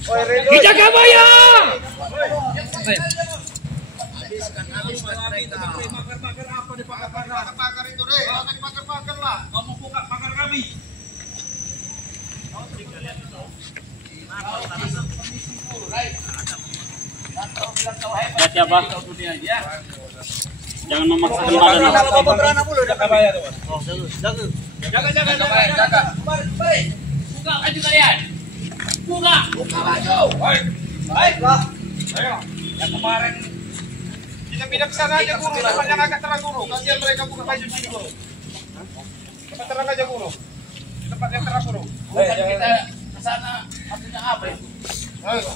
Di Jagabaya. Bakar itu, Re. Jangan dibakar-bakar lah. Kamu buka bakar kami. Hati apa? Jangan memaksakan badan. Bapak beranak dulu. Jagabaya tuh. Jaga. Buka baju kalian. Buka baju. Baik, Pak. Ayo. Yang kemarin kita pindah ke sana aja, Guru. Tempat yang agak terang, Guru. Kasihan mereka buka baju sini, Guru. Tempat terang aja, Guru. Tempat yang terang, Guru. Bukan kita ke sana maksudnya apa itu? Ayo.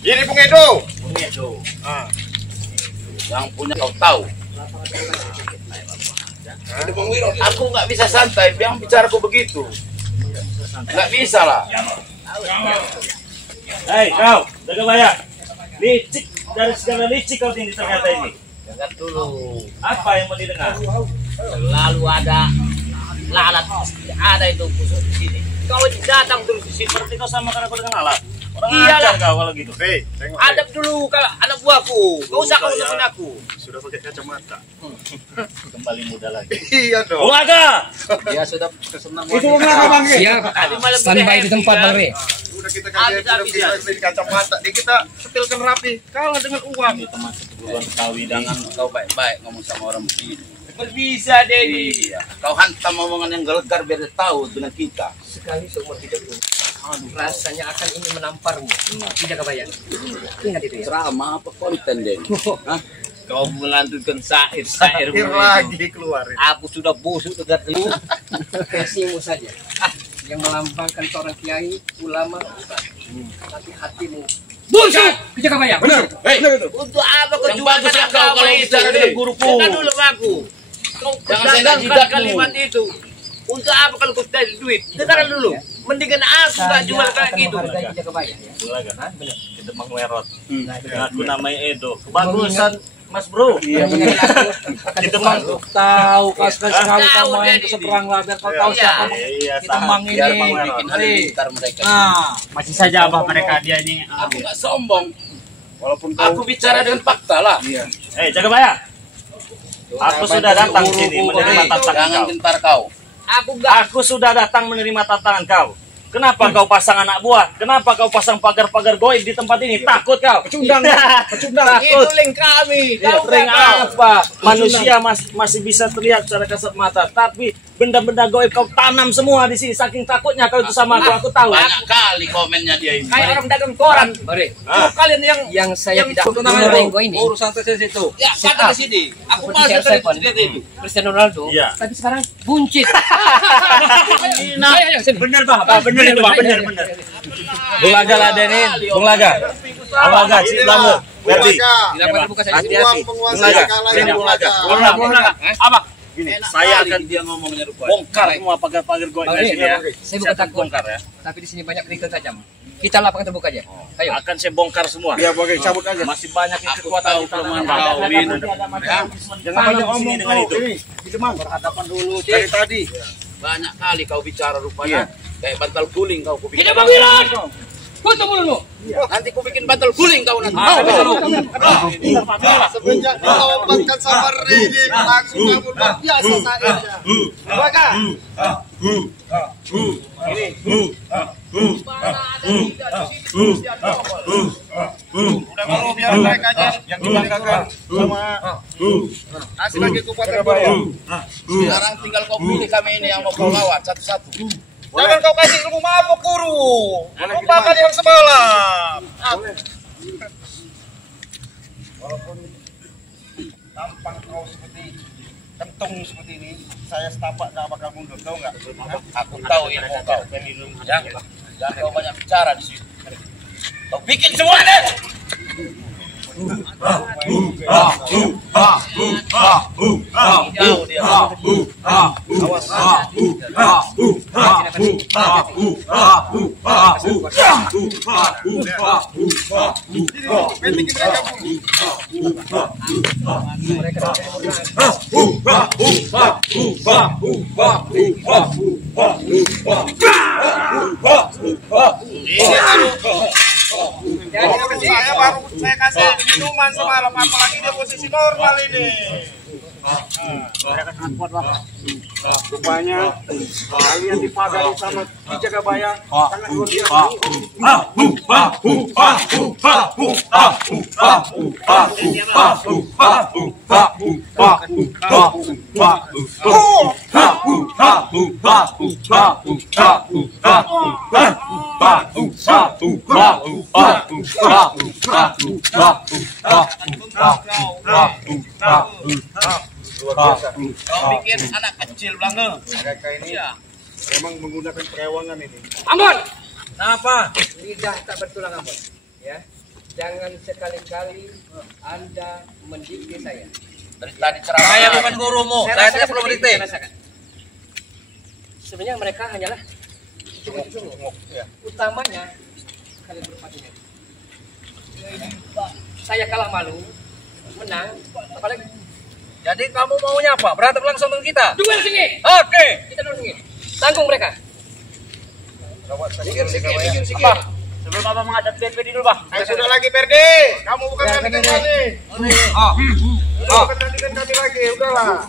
Ini Bung Edo. Yang punya kau tahu. Aku nggak bisa santai, yang bicara kau begitu. Nggak bisa lah. Hei kau, Jagabaya. Licik dari segala licik kau ini ternyata ini. Dengar dulu. Apa yang mau didengar? Lalu ada lalat, ada itu busuk di sini. Kau datang terus di sini. Seperti kau sama karena kau dengan alat. Orang Iyalah. ajar kau kalau gitu. Hei, tengok. Adab dulu kalau anak buahku. Kau usah kau temen aku. Sudah pakai kacamata. Kembali muda lagi. Iya dong. Bung Laga. Dia sudah kesenang. Itu kenapa, Bang? Siap, standby di tempat Bang Re. Udah kita kasih beli kacamata. Di kita setelkan rapi. Kalah dengan uang. Ini teman seperguruan Kawi Jangan kau baik-baik ngomong sama orang begini. Berbisa Dedi. Iya. Kau hantam omongan yang gelegar biar dia tahu dengan kita. Sekali seumur hidupmu, rasanya akan ingin menamparmu. Tidak kebayang. Ingat itu ya. Drama apa konten Dedi? Hah? Kau melantunkan syair-syair Lagi keluarin. Aku sudah busuk dengar itu. Versimu saja. Yang melambangkan seorang kiai, ulama, tapi hatimu busuk. Tidak kebayang. Benar. Untuk apa kau Yang jual bagus kata kau kalau kalau bicara itu? dengan guruku. Dengar dulu aku. Kau Jangan pegang senggak jidatmu. kalimat itu. Untuk apa kalau kau cari duit? Dengar dulu. Mendingan aku nggak jual kayak gitu. Tidak kebayang ya. Bung Laga. Benar. Kita mengwerot. Aku namanya Edo. Kebagusan Mas Bro. Iya benar. Kita mang Tahu kasih Tahu kamu main dia ke seberang lah biar kau tahu Iya. siapa. Iya, Kita mang ini. Biar bikin halilintar mereka. Nah, Masih saja abah mereka dia ini. Aku nggak sombong. Walaupun Aku bicara dengan fakta lah. Iya. Jagabaya. Aku sudah datang sini menerima tantangan Jangan kau. gentar kau. Aku nggak. Aku sudah datang menerima tantangan kau. Kenapa kau pasang anak buah? Kenapa kau pasang pagar-pagar goib di tempat ini? Takut kau? Pecundang. Takut. Itu link kami. Ya, Tahu ring nggak kau? apa? Manusia masih bisa terlihat secara kasat mata, tapi benda-benda goib kau tanam semua di sini. Saking takutnya kau itu sama aku tahu. Banyak kali komennya dia ini. kayak orang dagang koran. Bare. Kalian yang Yang saya tidak tunangan mengenai ini. urusan terus itu. Ya, kata di sini. Aku mau Seperti sekali CR7, cerita itu. Cristiano Ronaldo. Iya. Tapi sekarang buncit. Nah, Ayo, sini. bener Pak, bener itu Pak, bener. Bung Laga ladenin, Bung Laga. Bung Laga, si Lamu. Berarti. Silakan dibuka saja sini. Penguasa Bung Laga, kalah sini yang Bung Laga. Laga. Bung Laga. Apa? Gini, Enak saya kali akan dia ngomongnya rupanya. bongkar semua pagar-pagar goib Bang di Ri, sini ya. saya bukan akan takut. bongkar ya. Tapi di sini banyak kerikil tajam. Kita lapangan terbuka aja. Ayo. Akan saya bongkar semua. Iya, oke, cabut aja. Masih banyak Aku kekuatan tahu di tanah. kelemahan Ada- kau, ada- Win. ada- ada macam- Ya. Jangan banyak Tanam di sini omong dengan kau. itu. Ini, di Demang. Berhadapan dulu, Dari Cik. tadi. Banyak kali kau bicara rupanya. Iya. Kayak bantal guling kau bikin. Hidup Bang Wiran. Tutup mulutmu. Nanti ku bikin bantal guling kau nanti. Semenjak dilombatkan sama Rini, langsung kamu luar biasa sairnya. Maka, udah baru biar mereka aja yang dibanggakan sama kasih lagi kekuatan guru. Sekarang tinggal kau pilih kami ini yang mau kau lawan satu-satu. Jangan kau kasih ilmu mabuk guru. Lupakan yang semalam. Walaupun tampang kau seperti kentung seperti ini, saya setapak gak bakal mundur, tahu nggak? Aku tahu ilmu kau. Jangan kau banyak bicara di sini. Kau bikin semua deh. Jauh dia. Awas. Saya baru saya kasih minuman semalam, apalagi dia posisi normal ini. Rupanya kalian dipadai sama Ki Jagabaya sangat luar biasa. Kau bikin anak kecil belanga. Mereka ini memang menggunakan perewangan ini. Ambon, Kenapa? lidah tak bertulang Ambon. Ya, jangan sekali-kali Anda mendikte saya. Dari tadi ceramah. Saya bukan gurumu. Saya tidak perlu mendikte. Sebenarnya mereka hanyalah sungguh-sungguh. Utamanya kalian berempat ini. Saya kalah malu, menang, apalagi Jadi kamu maunya apa? Berantem langsung dengan kita? duel sini. Oke. Kita duel sini. Tanggung mereka. Apa? Sebelum Abang menghadap BPD dulu, Bang. Saya sudah lagi Perdi. Kamu bukan tandingan kami. Bukan tandingan kami lagi. Udahlah.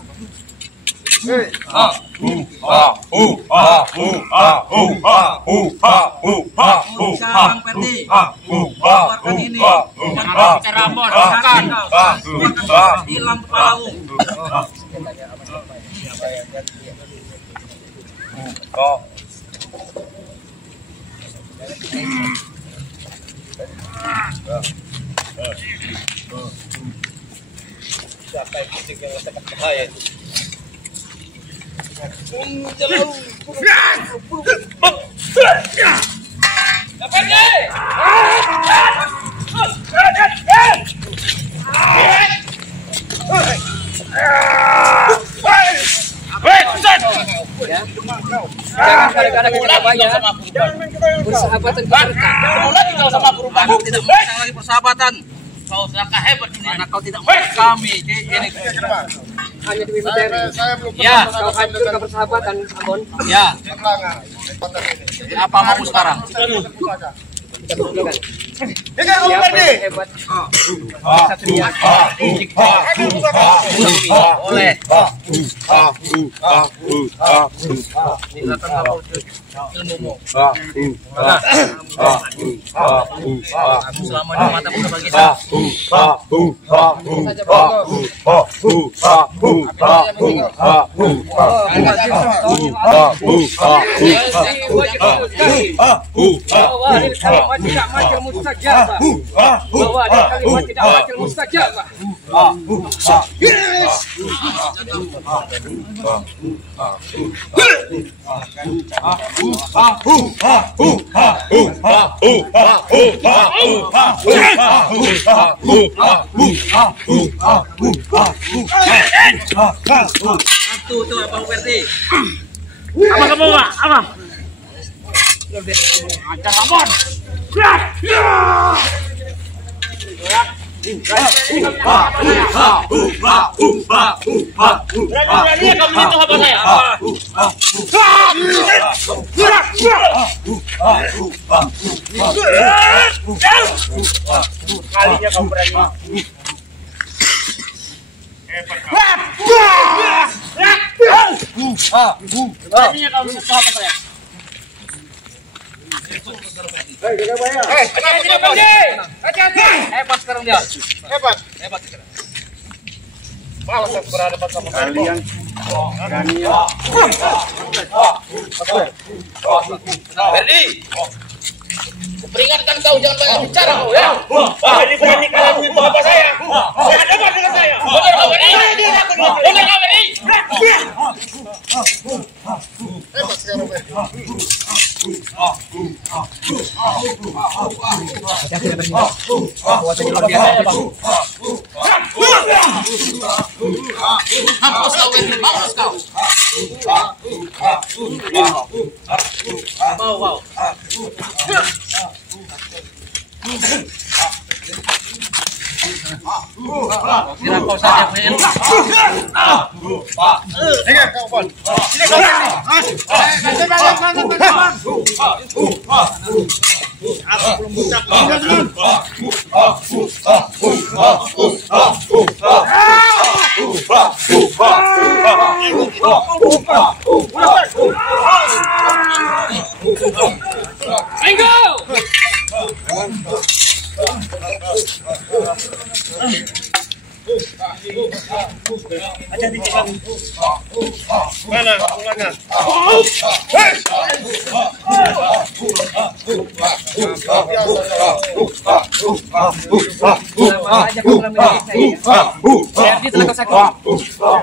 Bang Perdi. Keluarkan ini. Jangan bicara Ambon. Silakan. Hilang kepalamu. Siapa yang fisik yang sangat bahaya itu? Jangan kadang-kadang kita banyak persahabatan kita. Kamu lagi kau sama perubahan. Tidak mengenang lagi persahabatan. Kau selangkah hebat ini karena kau tidak mengenal kami. Ini Hanya demi materi. Saya belum Ya. Kau hancurkan persahabatan, Ambon. ya. pelanggan. Jadi apa mau sekarang? Kita buktikan. Dengar kamu Siapa Perdi. yang hebat? Satria. Oleh. Aku selama ini mata muda bagi kita. Saja bagus. Bahwa dari kalimat tidak mati mustajabah. Bahwa dari kalimat tidak mati mustajabah. Itu Abang Perdi. Apa kamu, Pak? Apa? Ajar Ambon. Berani-berani kamu menyentuh apa saya? Kalinya kamu berani. Beraninya kamu menyentuh apa saya? Hebat sekarang dia. Hebat. Hebat sekarang. Malas aku berhadapan sama kalian. Perdi. Peringatkan kau jangan banyak bicara kau ya. Berani kalian menyentuh apa saya? Saya hadapan dengan saya. Benar kau Perdi. Benar kau Perdi. Hebat sekarang Perdi. Mampus kau Perdi. Mampus kau. Kira kau saja punya ilmu. Dengar kau, Bon. Sini kau aku belum bucap. Mana ulangnya?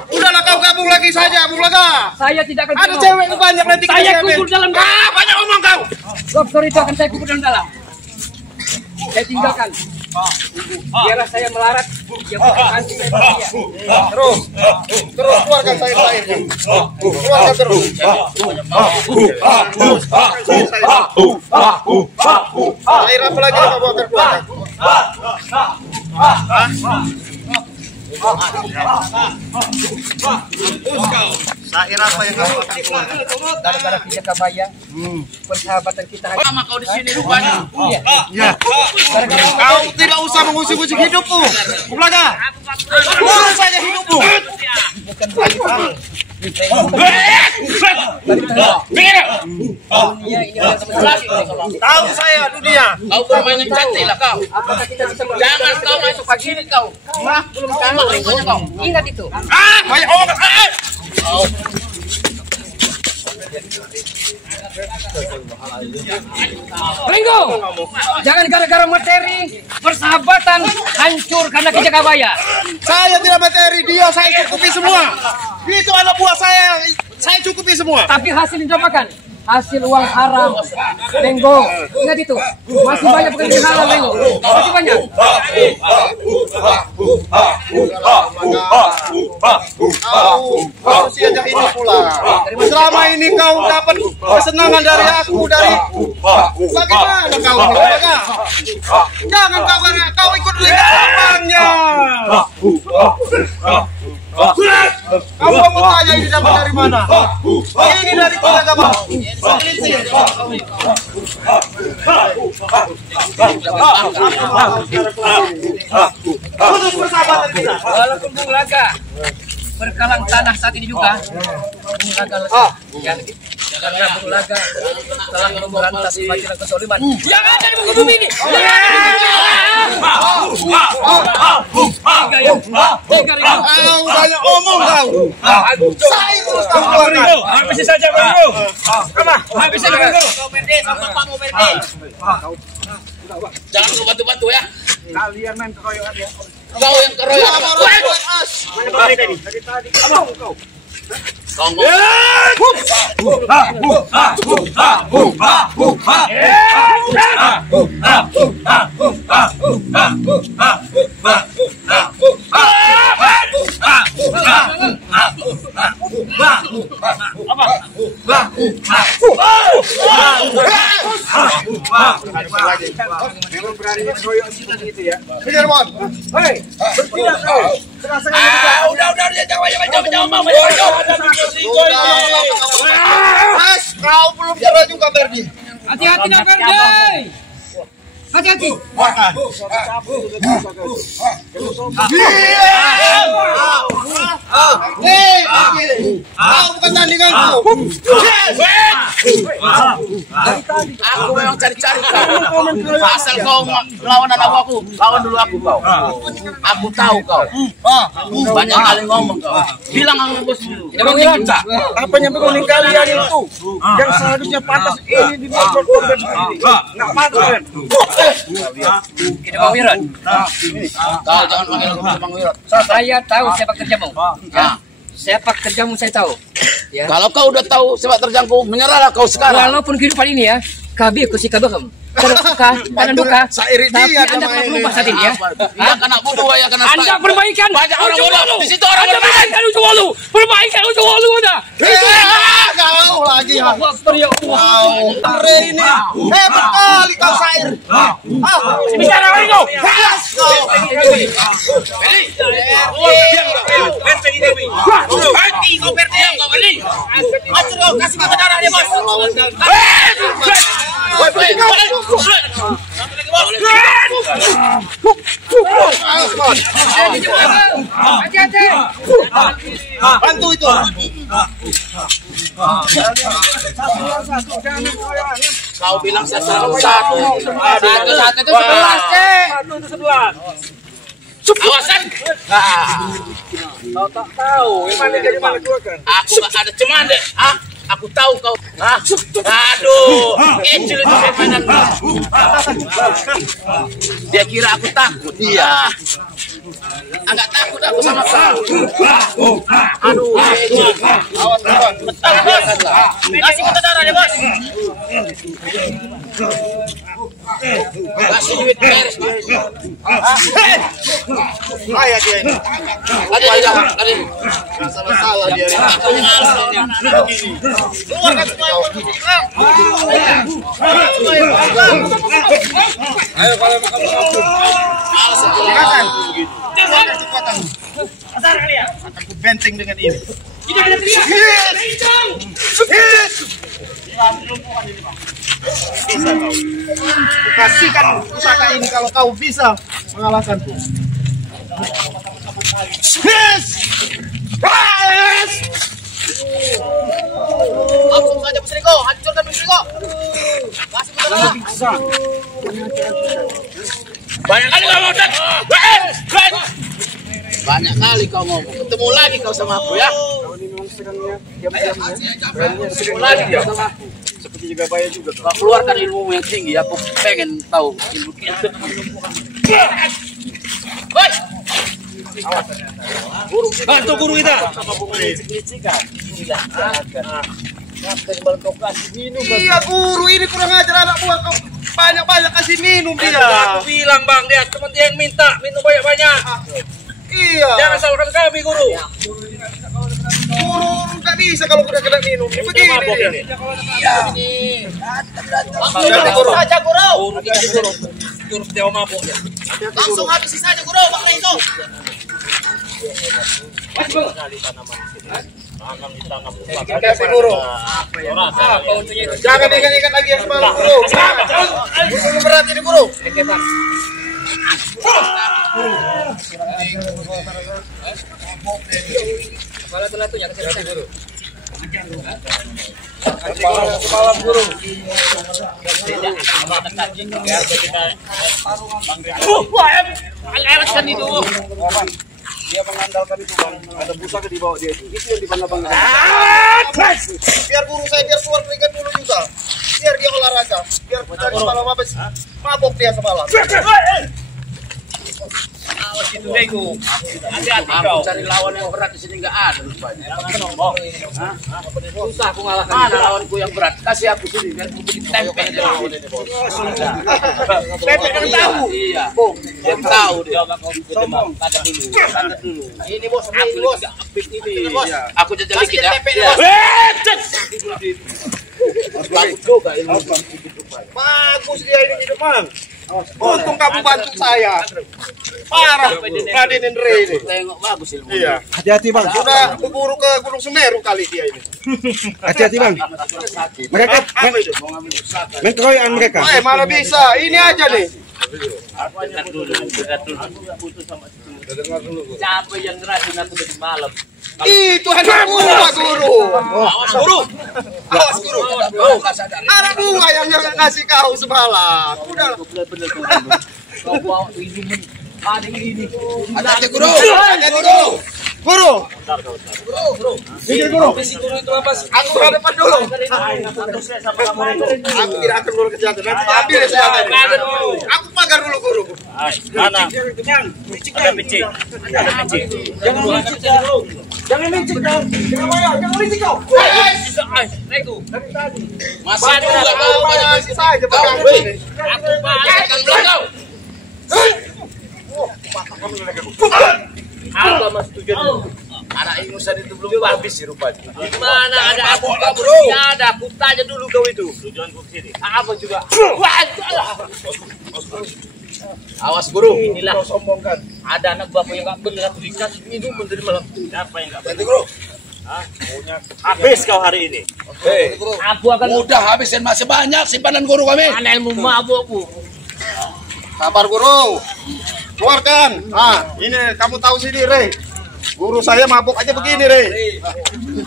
Udahlah kau gabung lagi saja, Bulaga. Saya tidak akan Ada cewek banyak nanti. Saya kubur dalam dalam. Banyak omong kau. Dokter itu akan saya kubur dalam dalam. Saya tinggalkan. Biarlah saya melarat. Dia bukan anti saya bahagia. Terus keluarkan airnya. Keluarkan terus. Air apa lagi yang kau bawa keluarkan? Air apa yang kau bawa keluarkan? Daripada Kijakabayah, persahabatan kita hanya Lama kau di sini rupanya. Ya. Kau tidak usah mengusik-usik hidupku. Bulaga. Urus saja hidupmu. dunia ini ada Tahu saya dunia. Kau bermain yang cantik lah kau. apakah kita bisa Jangan kau masuk pagi ini kau. Belum tamat ringkonya kau. ingat itu? Banyak omong. Ringo, jangan gara-gara materi persahabatan hancur karena Kijakabayah. Saya tidak materi dia, saya cukupi semua. Itu anak buah saya cukupi semua. Tapi hasil yang didapakan hasil uang haram, Ringo. Ingat itu, masih banyak pekerjaan halal, Ringo. Masih banyak. Kau siajak ini pula. Selama ini kau dapat kesenangan dari aku, dari bagaimana kau Bulaga? Jangan kau ikut lingkarannya. Kamu mau tanya ini dapat dari mana? Ini dari Kijakabayah. Putus persahabatan kita. Walaupun Bung Laga berkalang tanah saat ini juga, Bung Laga lebih. Karena Bung Laga telah memberantas majalah kezaliman yang ada di muka bumi ini. Kau banyak omong kau. Saya terus kau keluarkan. Habisi saja Bro. Habisi saja Bro. Jangan kau bantu-bantu ya. Kalian main keroyokan ya. Kau yang keroyokan. Mana kemarin tadi? Tadi abang kau. Kau mau Memang berani keroyokan gitu ya. Kejar Bon. Hei, bertindak kau. udah dia jangan banyak Mas, kau belum cerah juga Berdi. Hati-hati nak Ferdi. Hati-hati. Makan. Kau bukan tandinganku. Aku memang cari-cari kau. Asal kau lawan anak aku, lawan dulu aku kau. Aku tahu kau. Banyak kali ngomong kau. Bilang sama bos dulu. Apa yang berunding kalian itu? Yang seharusnya pantas ini dibuat korban sendiri. Nggak pantas kan? Kita Bang Wirat. Kau jangan panggil aku Bang Wirat. Saya tahu sepak terjamu. Ya. Sepak terjamu saya tahu. Ya. Kalau kau udah tahu sepak terjangku, menyerahlah kau sekarang. Walaupun kehidupan ini ya, kabi aku si kabaham. Kalau suka, kadang duka. Sairi Tapi dia Anda nama pernah ini. berubah saat ini ya. Dia kena bodoh ya kena Anda style. perbaikan Banyak orang bodoh. Di situ orang Anda bermain. perbaikan ujung walu. Perbaikan ujung walu Anda. Kau lagi. lihat. Ini hebat kali kau Sair. Bisa nawarin kau. Kasih makan darah dia, Bos. Bantu itu. Kau bilang satu. Satu itu 11, Awasan. Kau tak tahu, mana dari mana keluarkan? Aku gak ada cuman deh. Aku tahu kau. Aduh, kecil itu mainan. Dia kira aku takut. Iya. Agak takut aku sama kau. Aduh, awas kawan. Betul, Bos. Kasih kita darah deh, Bos. Kasih duit beres, Bos. Ayah dia ini. Tadi. Salah dia ini. Keluarkan semua. Ayo kalau makan kekuatan. Aku benteng dengan ini. Kasihkan pusaka ini kalau kau bisa mengalahkanku. Langsung saja Pusriko, hancurkan Pusriko. Kasih kita darah. Banyak kali kau ngomong. Banyak kali kau ngomong. Ketemu lagi kau sama aku ya. Ketemu lagi kau sama aku. Seperti juga bayar juga. Kau keluarkan ilmu yang tinggi. Aku pengen tahu ilmu kita. Woi. Bantu guru kita. Iya guru ini kurang ajar anak buah kau banyak-banyak kasih minum dia. Aku bilang bang, dia cuma dia yang minta minum banyak-banyak. Iya. Jangan salahkan kami guru. Guru nggak bisa kalau udah kena minum. Ini begini dia. Langsung saja guru. Guru kita terus dia mabuk ya. Langsung habisi saja guru pakai itu. Kasih guru. Jangan ikan-ikan lagi yang semalam guru. Guru berat ini guru. Kepala telatunya kasih guru. Semalam guru. Lewatkan itu. Dia mengandalkan itu bang. Ada pusaka di bawah dia itu. Itu yang di bawah. Biar guru saya biar keluar keringat dulu juga. Biar dia olahraga. Biar dari semalam habis mabok dia semalam. Awas itu bego. Hati-hati kau. Cari lawan yang berat di sini nggak ada rupanya. Susah aku ngalahkan. Mana lawanku yang berat? Kasih aku sini biar aku bikin tempe dia. Tempe dengan tahu. Iya. Dia tahu dia. Sombong. Kata dulu. Ini bos. Aku bos. Ini bos. Aku jajal dikit ya. Bagus juga ini. Bagus dia ini teman. Untung kamu bantu saya. Parah Raden Endre ini. Tengok bagus ilmu. Iya. Hati-hati bang. Sudah berburu ke Gunung Semeru kali dia ini. Hati-hati bang. Mereka mengeroyokan mereka. Mana bisa? Ini aja nih. Siapa yang ngerasin aku dari malam? Itu anak bunga guru. Awas guru. Awas guru. Anak bunga yang ngasih kau semalam. Udah. Kau bawa ini. Ada ini. Hati-hati guru. Hati-hati guru. Guru. Ini guru. Aku ke depan dulu. Aku tidak akan guru kejahatan. Nanti ambil senjata ini. Aku pagar dulu guru. Mana? Ada peci. Ada peci. Jangan licik ya. Jangan licik dong. Jangan licik kau. Masih ada juga kau banyak saja pegang kau. ini. Aku akan belakang. Apa mas tujuan? Anak ingusan itu belum habis sih rupanya. Di mana ada aku kamu ada. Aku tanya dulu kau itu. Tujuanku ke sini. Apa juga? Awas guru. Inilah sombongkan. Ada anak bapak yang nggak benar aku dikasih minum menjadi malam. Siapa yang nggak Ganti guru. habis kau hari ini? Aku akan Udah habis dan masih banyak simpanan guru kami. mana ilmu mabukku. Sabar guru. Keluarkan. Ini kamu tahu sendiri. Guru saya mabuk aja begini, Re.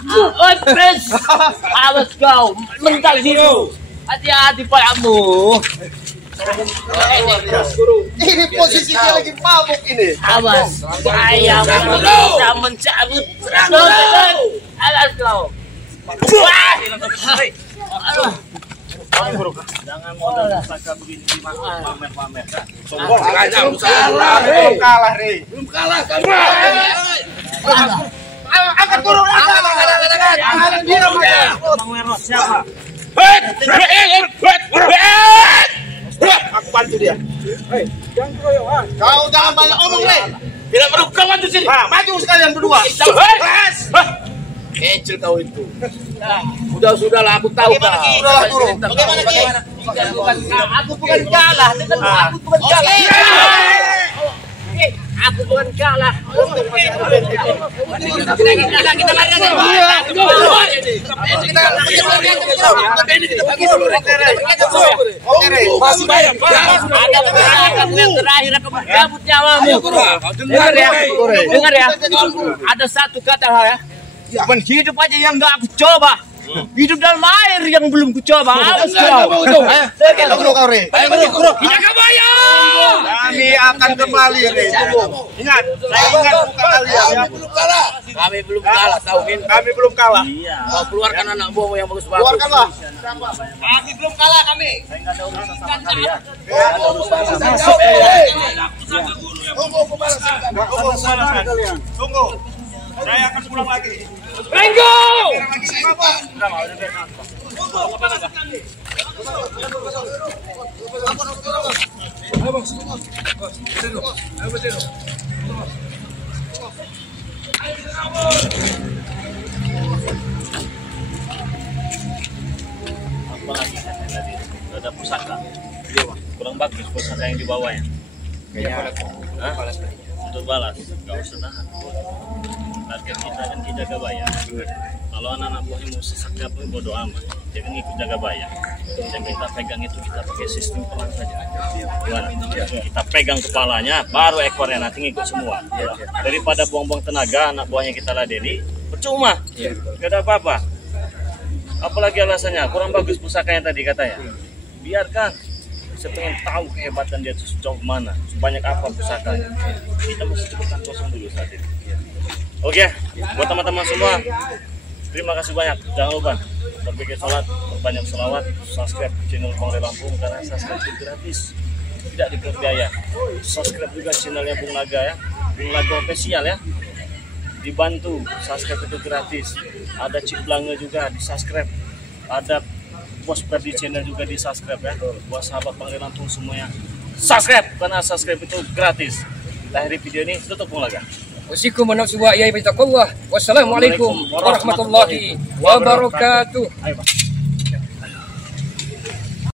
Oh, Prince. Awas kau mental hidup. Hati-hati padamu. Ini posisinya lagi mabuk ini. Awas, saya bisa mencabut. Awas kau. Aduh. Jangan modal pusaka begini pamer-pamer. Sombong. Belum kalah, Re. Belum kalah kami. Angkat guru. Bang Werno siapa? Aku bantu dia. Kau jangan banyak omong, Re. Tidak perlu kau bantu sini. Maju sekalian berdua. Kecil kau itu. Sudahlah aku tahu kau. Udahlah, guru. Bagaimana? Aku bukan kalah. Aku bukan kalah. Aku bukan kalah. Kita lari aja. Oke, Re. Masih banyak. Ada kesempatan yang terakhir aku mencabut nyawamu. Dengar ya. Ada satu kata ya. Hidup aja yang nggak aku coba. Hidup dalam air yang belum ku coba. Awas kau. Guru kau, Re. Jaga bayar. Kami akan kembali, Re. Ingat, saya ingat bukan kalian ya. Kami belum kalah tahu ini. Kami belum kalah. Kau keluarkan anak buahmu yang bagus-bagus. Keluarkanlah. Kami belum kalah kami. Saya nggak ada urusan sama kalian. Tunggu. Saya akan pulang lagi. Renggo. Apalagi tadi ada pusaka. Kurang bagus pusaka yang dibawanya. Untuk balas, nggak usah nahan. Target kita kan kita jaga bayar. Kalau anak-anak buahnya mau sesaknya pun bodo amat, jangan ikut jaga bayar. Yang kita pegang itu kita pakai sistem perang saja. Gimana? Kita pegang kepalanya, baru ekornya nanti ngikut semua. Daripada buang-buang tenaga anak buahnya kita ladeni, percuma. Gak ada apa-apa. Apalagi alasannya kurang bagus pusakanya tadi katanya. Biarkan. Saya pengen tahu kehebatan dia itu sejauh mana, sebanyak apa pusakanya. Kita mesti cepatkan kosong dulu saat ini. Oke, buat teman-teman semua, terima kasih banyak. Jangan lupa berpikir sholat, berbanyak sholawat, subscribe channel Bang Ray Lampung karena subscribe itu gratis, tidak dipungut biaya. Subscribe juga channelnya Bung Naga ya, Bung Naga official ya. Dibantu, subscribe itu gratis. Ada Ciblangnya juga di subscribe, ada Bos Per di channel juga di subscribe ya. Buat sahabat Bang Ray Lampung semuanya subscribe karena subscribe itu gratis. Akhiri video ini tutup Bung Naga. Wassalamualaikum warahmatullahi wabarakatuh. Ayo, Pak.